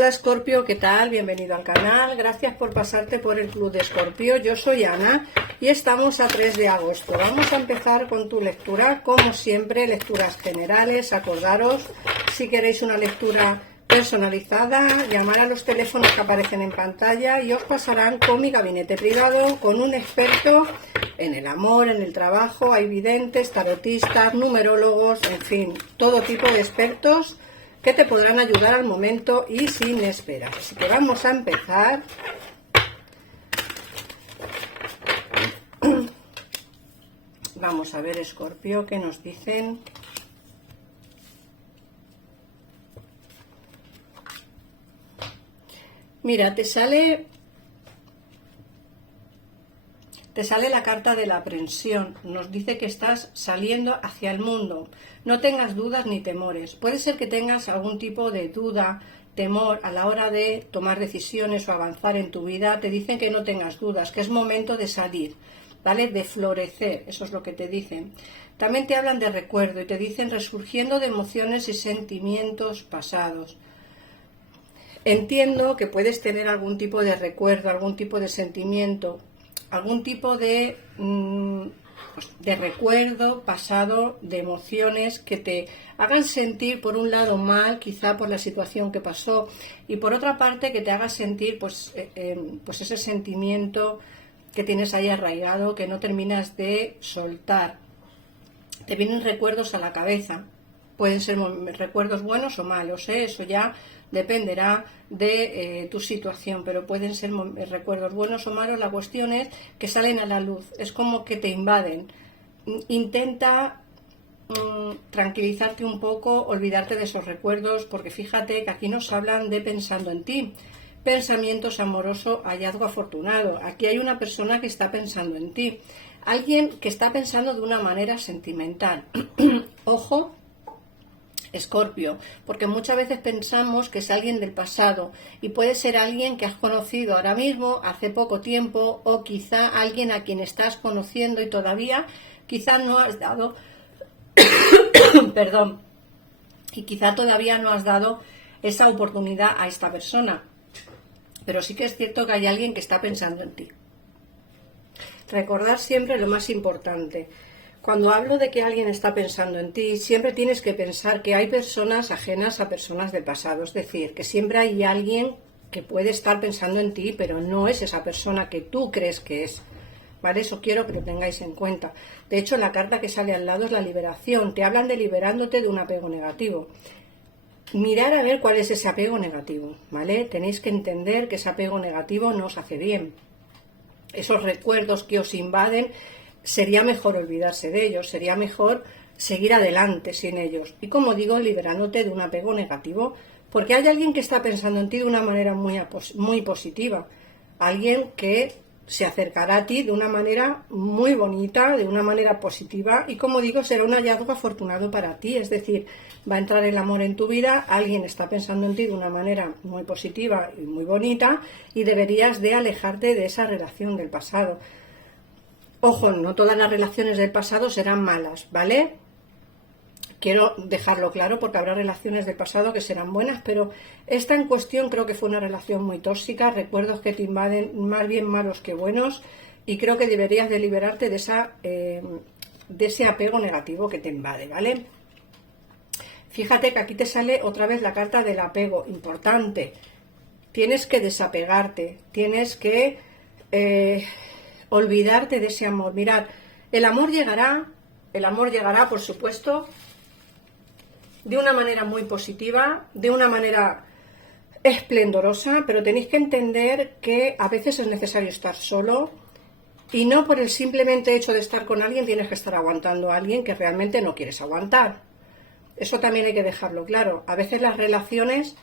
Hola Escorpio, ¿qué tal? Bienvenido al canal. Gracias por pasarte por el Club de Escorpio. Yo soy Ana y estamos a 3 de agosto. Vamos a empezar con tu lectura. Como siempre, lecturas generales. Acordaros, si queréis una lectura personalizada, llamar a los teléfonos que aparecen en pantalla y os pasarán con mi gabinete privado, con un experto en el amor, en el trabajo. Hay videntes, tarotistas, numerólogos, en fin, todo tipo de expertos que te podrán ayudar al momento y sin esperar. Así que vamos a empezar. Vamos a ver, Escorpio, qué nos dicen. Mira, te sale la carta de la aprensión. Nos dice que estás saliendo hacia el mundo. No tengas dudas ni temores. Puede ser que tengas algún tipo de duda, temor a la hora de tomar decisiones o avanzar en tu vida. Te dicen que no tengas dudas, que es momento de salir, ¿vale? De florecer, eso es lo que te dicen. También te hablan de recuerdo y te dicen resurgiendo de emociones y sentimientos pasados. Entiendo que puedes tener algún tipo de recuerdo, algún tipo de sentimiento, algún tipo de recuerdo pasado, de emociones que te hagan sentir por un lado mal, quizá por la situación que pasó, y por otra parte que te haga sentir pues ese sentimiento que tienes ahí arraigado, que no terminas de soltar. Te vienen recuerdos a la cabeza, pueden ser recuerdos buenos o malos, eso ya dependerá de tu situación, pero pueden ser recuerdos buenos o malos. La cuestión es que salen a la luz, es como que te invaden. Intenta tranquilizarte un poco, olvidarte de esos recuerdos, porque fíjate que aquí nos hablan de pensando en ti, pensamientos amorosos, hallazgo afortunado. Aquí hay una persona que está pensando en ti, alguien que está pensando de una manera sentimental. Ojo, Escorpio, porque muchas veces pensamos que es alguien del pasado y puede ser alguien que has conocido ahora mismo, hace poco tiempo, o quizá alguien a quien estás conociendo y todavía quizá no has dado perdón, y quizá todavía no has dado esa oportunidad a esta persona, pero sí que es cierto que hay alguien que está pensando en ti. Recordar siempre lo más importante. Cuando hablo de que alguien está pensando en ti, siempre tienes que pensar que hay personas ajenas a personas del pasado. Es decir, que siempre hay alguien que puede estar pensando en ti, pero no es esa persona que tú crees que es. ¿Vale? Eso quiero que lo tengáis en cuenta. De hecho, la carta que sale al lado es la liberación. Te hablan de liberándote de un apego negativo. Mirar a ver cuál es ese apego negativo, ¿vale? Tenéis que entender que ese apego negativo no os hace bien. Esos recuerdos que os invaden, sería mejor olvidarse de ellos, sería mejor seguir adelante sin ellos. Y como digo, liberándote de un apego negativo, porque hay alguien que está pensando en ti de una manera muy positiva, alguien que se acercará a ti de una manera muy bonita, de una manera positiva, y como digo, será un hallazgo afortunado para ti. Es decir, va a entrar el amor en tu vida, alguien está pensando en ti de una manera muy positiva y muy bonita, y deberías de alejarte de esa relación del pasado. Ojo, no todas las relaciones del pasado serán malas, ¿vale? Quiero dejarlo claro porque habrá relaciones del pasado que serán buenas, pero esta en cuestión creo que fue una relación muy tóxica, recuerdos que te invaden, más bien malos que buenos, y creo que deberías de liberarte de ese apego negativo que te invade, ¿vale? Fíjate que aquí te sale otra vez la carta del apego, importante. Tienes que desapegarte, tienes que olvidarte de ese amor. Mirad, el amor llegará, por supuesto, de una manera muy positiva, de una manera esplendorosa, pero tenéis que entender que a veces es necesario estar solo, y no por el simplemente hecho de estar con alguien tienes que estar aguantando a alguien que realmente no quieres aguantar. Eso también hay que dejarlo claro. A veces las relaciones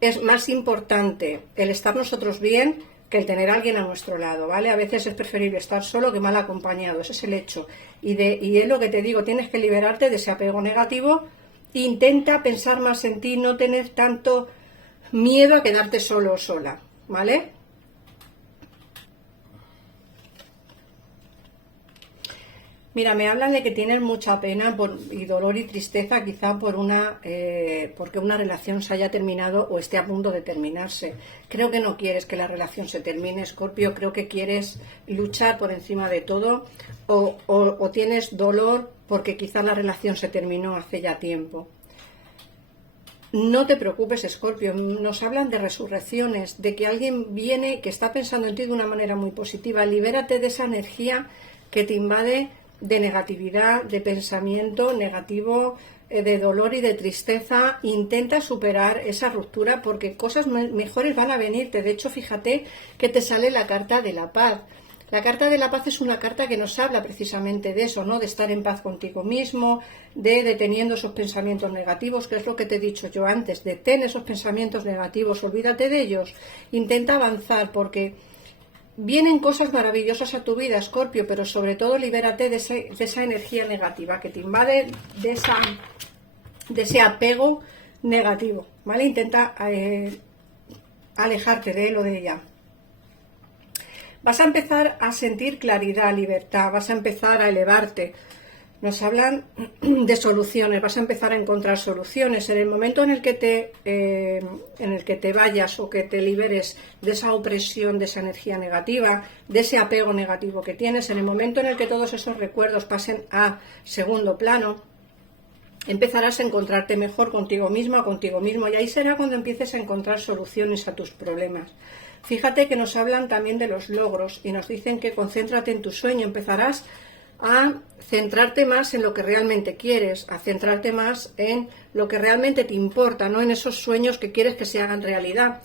es más importante el estar nosotros bien que el tener a alguien a nuestro lado, ¿vale? A veces es preferible estar solo que mal acompañado, ese es el hecho. Y es lo que te digo, tienes que liberarte de ese apego negativo. Intenta pensar más en ti, no tener tanto miedo a quedarte solo o sola, ¿vale? Mira, me hablan de que tienes mucha pena y dolor y tristeza, quizá porque una relación se haya terminado o esté a punto de terminarse. Creo que no quieres que la relación se termine, Escorpio. Creo que quieres luchar por encima de todo o tienes dolor porque quizá la relación se terminó hace ya tiempo. No te preocupes, Escorpio. Nos hablan de resurrecciones, de que alguien viene que está pensando en ti de una manera muy positiva. Libérate de esa energía que te invade de negatividad, de pensamiento negativo, de dolor y de tristeza. Intenta superar esa ruptura porque cosas mejores van a venirte. De hecho, fíjate que te sale la carta de la paz. La carta de la paz es una carta que nos habla precisamente de eso, ¿no? De estar en paz contigo mismo, de deteniendo esos pensamientos negativos, que es lo que te he dicho yo antes. Detén esos pensamientos negativos, olvídate de ellos, intenta avanzar porque vienen cosas maravillosas a tu vida, Escorpio, pero sobre todo libérate de esa energía negativa que te invade, de ese apego negativo, ¿vale? Intenta alejarte de él o de ella. Vas a empezar a sentir claridad, libertad, vas a empezar a elevarte. Nos hablan de soluciones, vas a empezar a encontrar soluciones. En el momento en el que te vayas o que te liberes de esa opresión, de esa energía negativa, de ese apego negativo que tienes, en el momento en el que todos esos recuerdos pasen a segundo plano, empezarás a encontrarte mejor contigo misma, contigo mismo, y ahí será cuando empieces a encontrar soluciones a tus problemas. Fíjate que nos hablan también de los logros y nos dicen que concéntrate en tu sueño, empezarás a centrarte más en lo que realmente quieres, a centrarte más en lo que realmente te importa, no en esos sueños que quieres que se hagan realidad.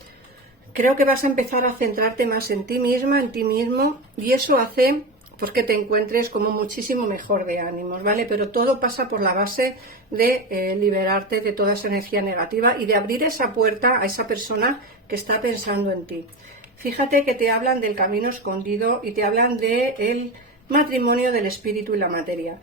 Creo que vas a empezar a centrarte más en ti misma, en ti mismo, y eso hace pues que te encuentres como muchísimo mejor de ánimos, ¿vale? Pero todo pasa por la base de liberarte de toda esa energía negativa y de abrir esa puerta a esa persona que está pensando en ti. Fíjate que te hablan del camino escondido y te hablan del matrimonio del espíritu y la materia.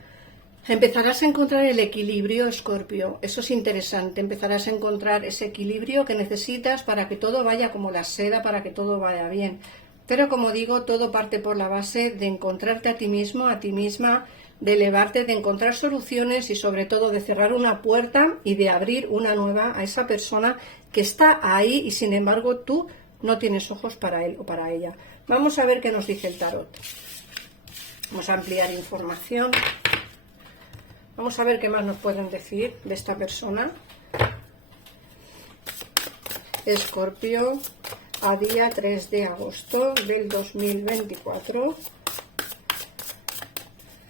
Empezarás a encontrar el equilibrio, Escorpio. Eso es interesante. Empezarás a encontrar ese equilibrio que necesitas para que todo vaya como la seda, para que todo vaya bien. Pero como digo, todo parte por la base de encontrarte a ti mismo, a ti misma, de elevarte, de encontrar soluciones y sobre todo de cerrar una puerta y de abrir una nueva a esa persona que está ahí y sin embargo tú no tienes ojos para él o para ella. Vamos a ver qué nos dice el tarot. Vamos a ampliar información. Vamos a ver qué más nos pueden decir de esta persona. Escorpio, a día 3 de agosto del 2024.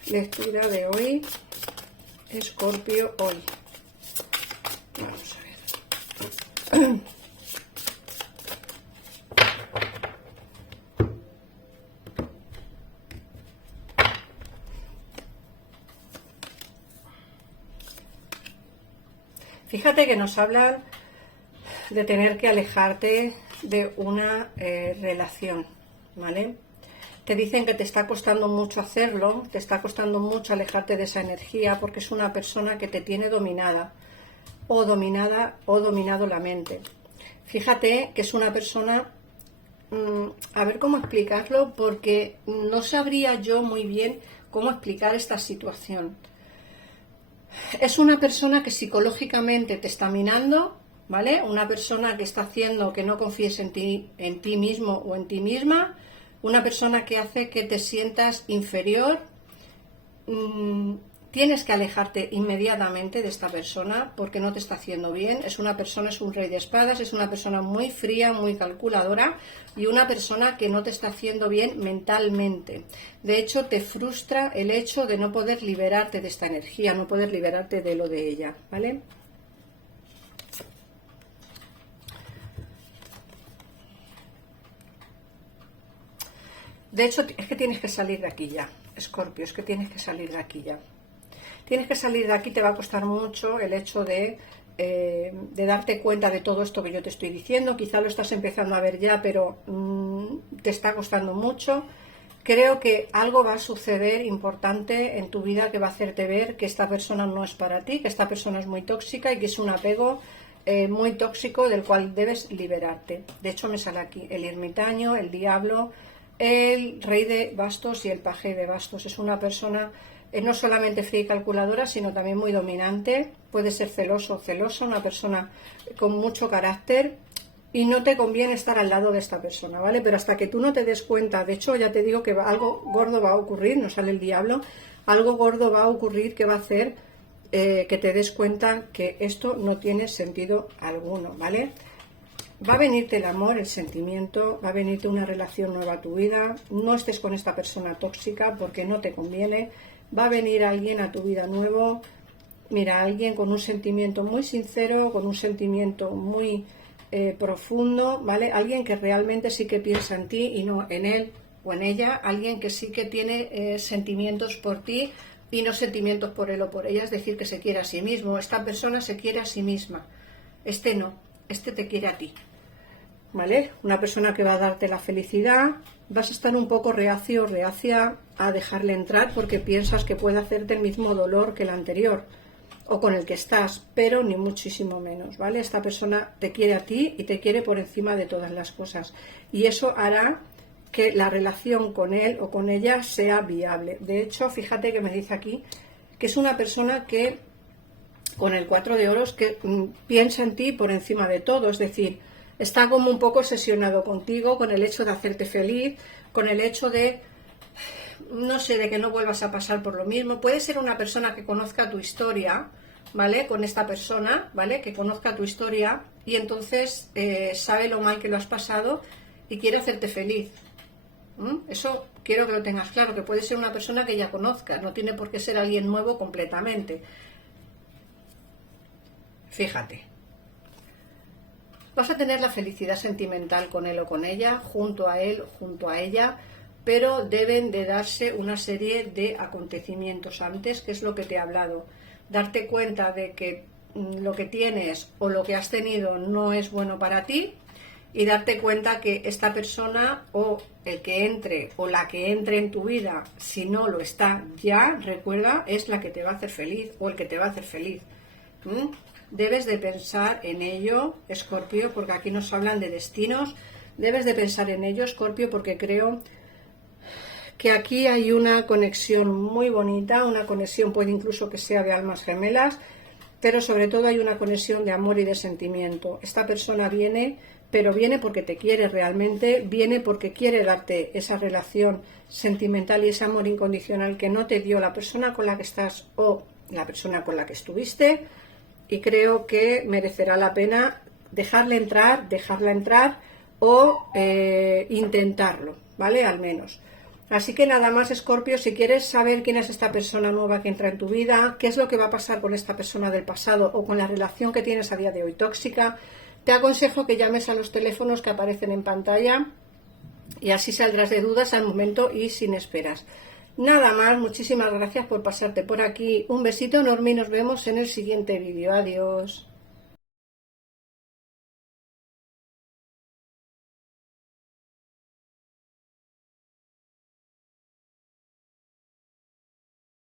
Lectura de hoy. Escorpio hoy. Vamos a ver. Fíjate que nos hablan de tener que alejarte de una relación, ¿vale? Te dicen que te está costando mucho hacerlo, te está costando mucho alejarte de esa energía porque es una persona que te tiene dominada o dominado la mente. Fíjate que es una persona, a ver cómo explicarlo, porque no sabría yo muy bien cómo explicar esta situación. Es una persona que psicológicamente te está minando, ¿vale? Una persona que está haciendo que no confíes en ti mismo o en ti misma, una persona que hace que te sientas inferior. Tienes que alejarte inmediatamente de esta persona porque no te está haciendo bien. Es un rey de espadas, es una persona muy fría, muy calculadora y una persona que no te está haciendo bien mentalmente. De hecho, te frustra el hecho de no poder liberarte de esta energía, no poder liberarte de lo de ella, ¿vale? De hecho, es que tienes que salir de aquí ya, Escorpio, es que tienes que salir de aquí ya. Tienes que salir de aquí, te va a costar mucho el hecho de darte cuenta de todo esto que yo te estoy diciendo. Quizá lo estás empezando a ver ya, pero te está costando mucho. Creo que algo va a suceder importante en tu vida que va a hacerte ver que esta persona no es para ti, que esta persona es muy tóxica y que es un apego muy tóxico del cual debes liberarte. De hecho, me sale aquí el ermitaño, el diablo, el rey de bastos y el paje de bastos. Es una persona no solamente fría y calculadora, sino también muy dominante. Puede ser celoso o celosa, una persona con mucho carácter, y no te conviene estar al lado de esta persona, ¿vale? Pero hasta que tú no te des cuenta, de hecho ya te digo que algo gordo va a ocurrir, no sale el diablo, algo gordo va a ocurrir que va a hacer que te des cuenta que esto no tiene sentido alguno, ¿vale? Va a venirte el amor, el sentimiento, va a venirte una relación nueva a tu vida, no estés con esta persona tóxica porque no te conviene, va a venir alguien a tu vida nuevo, mira, alguien con un sentimiento muy sincero, con un sentimiento muy profundo, ¿vale? Alguien que realmente sí que piensa en ti y no en él o en ella, alguien que sí que tiene sentimientos por ti y no sentimientos por él o por ella, es decir, que se quiere a sí mismo. Esta persona se quiere a sí misma, este no, este te quiere a ti, ¿vale? Una persona que va a darte la felicidad, vas a estar un poco reacio o reacia a dejarle entrar porque piensas que puede hacerte el mismo dolor que el anterior o con el que estás, pero ni muchísimo menos, ¿vale? Esta persona te quiere a ti y te quiere por encima de todas las cosas, y eso hará que la relación con él o con ella sea viable. De hecho, fíjate que me dice aquí que es una persona que, con el 4 de oros, que piensa en ti por encima de todo, es decir, está como un poco obsesionado contigo, con el hecho de hacerte feliz, con el hecho de, no sé, de que no vuelvas a pasar por lo mismo. Puede ser una persona que conozca tu historia, ¿vale? Con esta persona, ¿vale? Que conozca tu historia y entonces sabe lo mal que lo has pasado y quiere hacerte feliz. Eso quiero que lo tengas claro, que puede ser una persona que ya conozca, no tiene por qué ser alguien nuevo completamente. Fíjate. Vas a tener la felicidad sentimental con él o con ella, junto a él, junto a ella, pero deben de darse una serie de acontecimientos antes, que es lo que te he hablado. Darte cuenta de que lo que tienes o lo que has tenido no es bueno para ti, y darte cuenta que esta persona o el que entre o la que entre en tu vida, si no lo está ya, recuerda, es la que te va a hacer feliz o el que te va a hacer feliz. Debes de pensar en ello, Escorpio, porque aquí nos hablan de destinos. Debes de pensar en ello, Escorpio, porque creo que aquí hay una conexión muy bonita, una conexión puede incluso que sea de almas gemelas, pero sobre todo hay una conexión de amor y de sentimiento. Esta persona viene, pero viene porque te quiere realmente, viene porque quiere darte esa relación sentimental y ese amor incondicional que no te dio la persona con la que estás o la persona con la que estuviste, y creo que merecerá la pena dejarla entrar o intentarlo, ¿vale? Al menos. Así que nada más, Escorpio, si quieres saber quién es esta persona nueva que entra en tu vida, qué es lo que va a pasar con esta persona del pasado o con la relación que tienes a día de hoy tóxica, te aconsejo que llames a los teléfonos que aparecen en pantalla y así saldrás de dudas al momento y sin esperas. Nada más, muchísimas gracias por pasarte por aquí. Un besito enorme y nos vemos en el siguiente vídeo. Adiós.